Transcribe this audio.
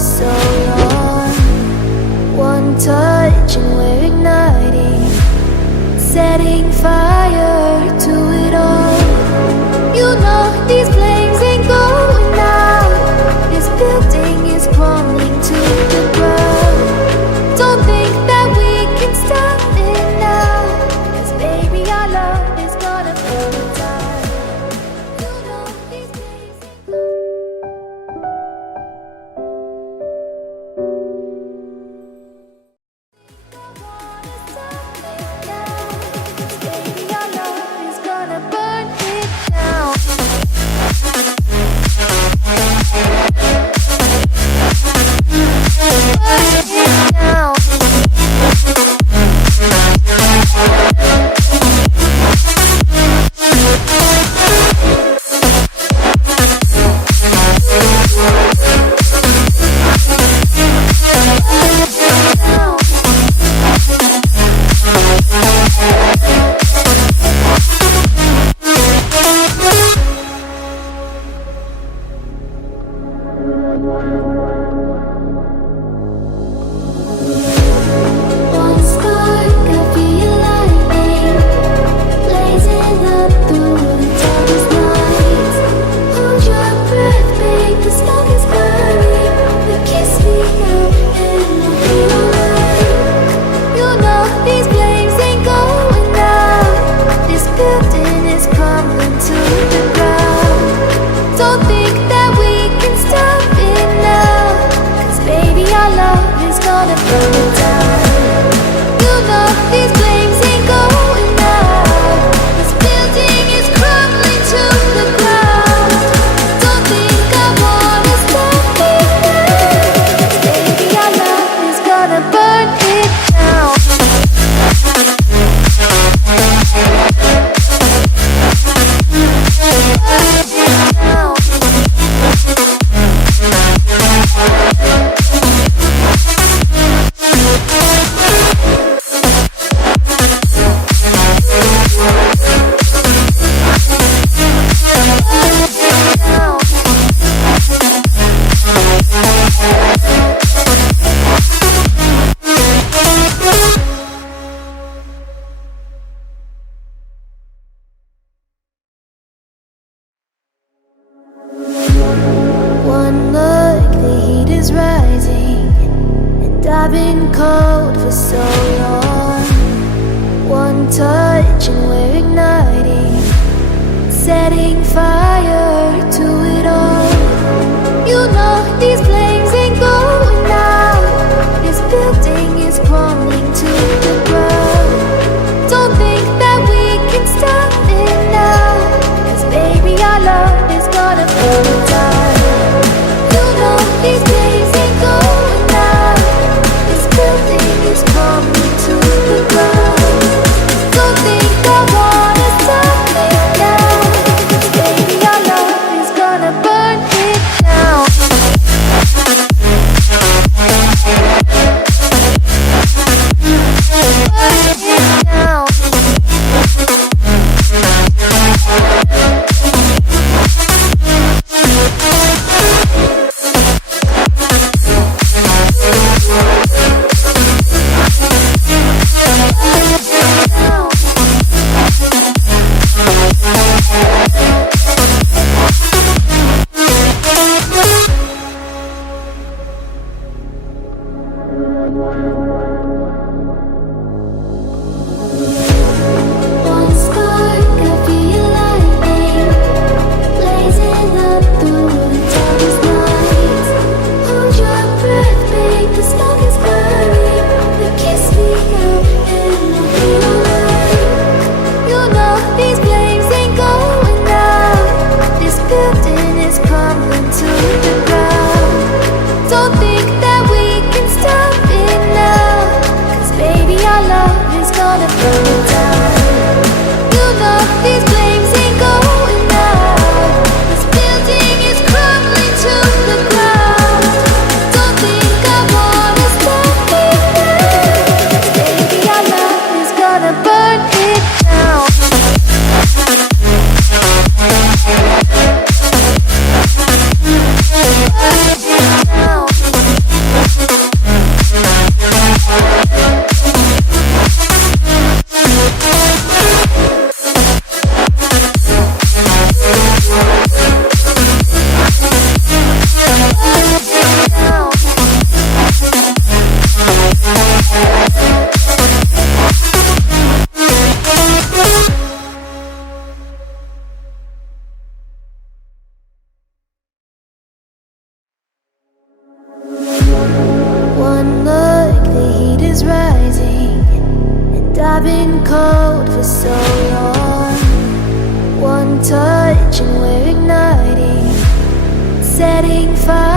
so long. One touch and we're igniting, setting fire to it all. You know these flames ain't going out. This building is crumbling to the ground. Don't think that we can stop it now, 'cause baby our love is gonna burn it down. You know these flames ain't baby, our love is gonna burn it down. Burn it down. One spark of your lightning, blazing up through the darkest nights. Hold your breath, babe, the smoke is burning. But kiss me now and we'll be alright. You know these flames ain't going out. This building is crumbling to the ground. Don't think that we can stop it now, 'cause baby our love is gonna burn it down. You know these flames ain't going out. This building is crumbling to the ground. Don't think I wanna stop it now, 'cause baby our love is gonna burn it down. Burn it down. One look, the heat is rising, and I've been cold for so long. One touch and we're igniting, setting fire to it all. You know these flames ain't going out. This building is crumbling to the ground. Don't think that we can stop it now, 'cause baby our love is gonna burn it down. You know these flames ain't going out. This building is crumbling to the ground. Don't think I wanna stop it now, 'cause baby our love getting far.